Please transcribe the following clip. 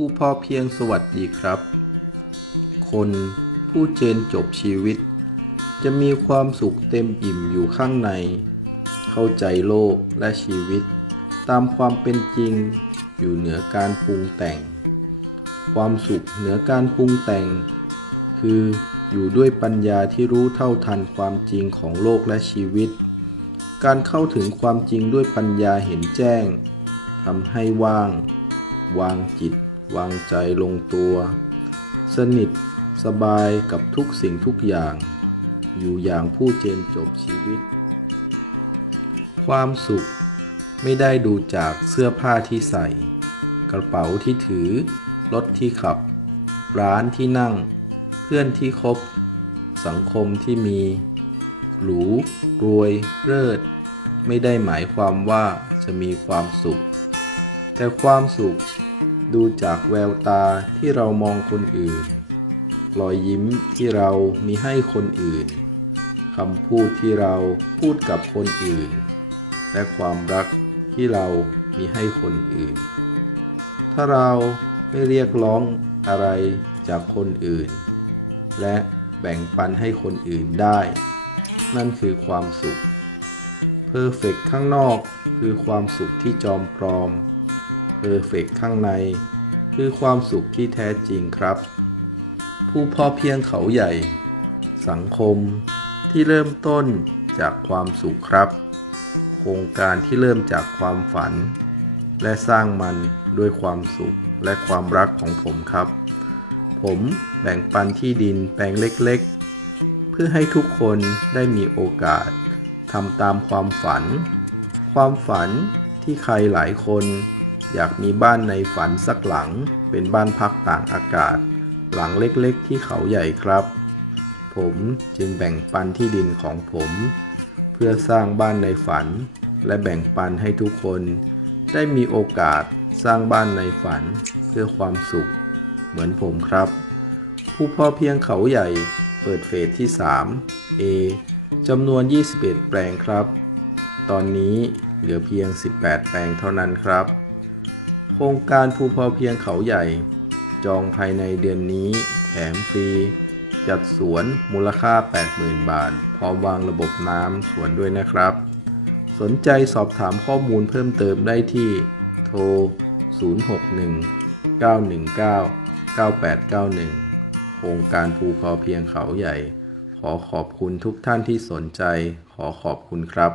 ผู้พ่อเพียงสวัสดีครับ คนผู้เจนจบชีวิต จะมีความสุขเต็มอิ่มอยู่ข้างใน เข้าใจโลกและชีวิต ตามความเป็นจริงอยู่เหนือการปรุงแต่ง ความสุขเหนือการปรุงแต่ง คืออยู่ด้วยปัญญาที่รู้เท่าทันความจริงของโลกและชีวิต การเข้าถึงความจริงด้วยปัญญาเห็นแจ้งทำให้ว่าง วางจิต วางใจลงตัว สนิทสบายกับทุกสิ่งทุกอย่าง อยู่อย่างผู้เจนจบชีวิต ความสุขไม่ได้ดูจากเสื้อผ้าที่ใส่ กระเป๋าที่ถือ รถที่ขับ ร้านที่นั่ง เพื่อนที่คบ สังคมที่มี หรู รวย เลิศ ไม่ได้หมายความว่าจะมีความสุข แต่ความสุข ดูจากแววตาที่เรามองคนอื่น รอยยิ้มที่เรามีให้คนอื่น คำพูดที่เราพูดกับคนอื่น และความรักที่เรามีให้คนอื่น ถ้าเราไม่เรียกร้องอะไรจากคนอื่น และแบ่งปันให้คนอื่นได้ นั่นคือความสุขเพอร์เฟกข้างนอกคือความสุขที่จอมปลอม อร์เฟกข้างใน คือความสุขที่แท้จริงครับ ผู้พอเพียงเขาใหญ่ สังคมที่เริ่มต้นจากความสุขครับ โครงการที่เริ่มจากความฝัน และสร้างมันด้วยความสุขและความรักของผมครับ ผมแบ่งปันที่ดินแปลงเล็กๆ เพื่อให้ทุกคนได้มีโอกาสทำตามความฝัน ความฝันที่ใครหลายคน อยากมีบ้านในฝันสักหลัง เป็นบ้านพักต่างอากาศ หลังเล็กๆ ที่เขาใหญ่ครับ ผมจึงแบ่งปันที่ดินของผม เพื่อสร้างบ้านในฝัน และแบ่งปันให้ทุกคน ได้มีโอกาสสร้างบ้านในฝันเพื่อความสุข เหมือนผมครับ ผู้พ่อเพียงเขาใหญ่เปิดเฟสที่ 3 A จำนวน 21 แปลงครับ ตอนนี้เหลือเพียง 18 แปลงเท่านั้นครับ โครงการภูพอเพียงเขาใหญ่ จองภายในเดือนนี้ แถมฟรี จัดสวนมูลค่า 80,000 บาท พร้อมวางระบบน้ำสวนด้วยนะครับ สนใจสอบถามข้อมูลเพิ่มเติมได้ที่ โทร 061 919 9891 โครงการภูพอเพียงเขาใหญ่ ขอขอบคุณทุกท่านที่สนใจ ขอขอบคุณครับ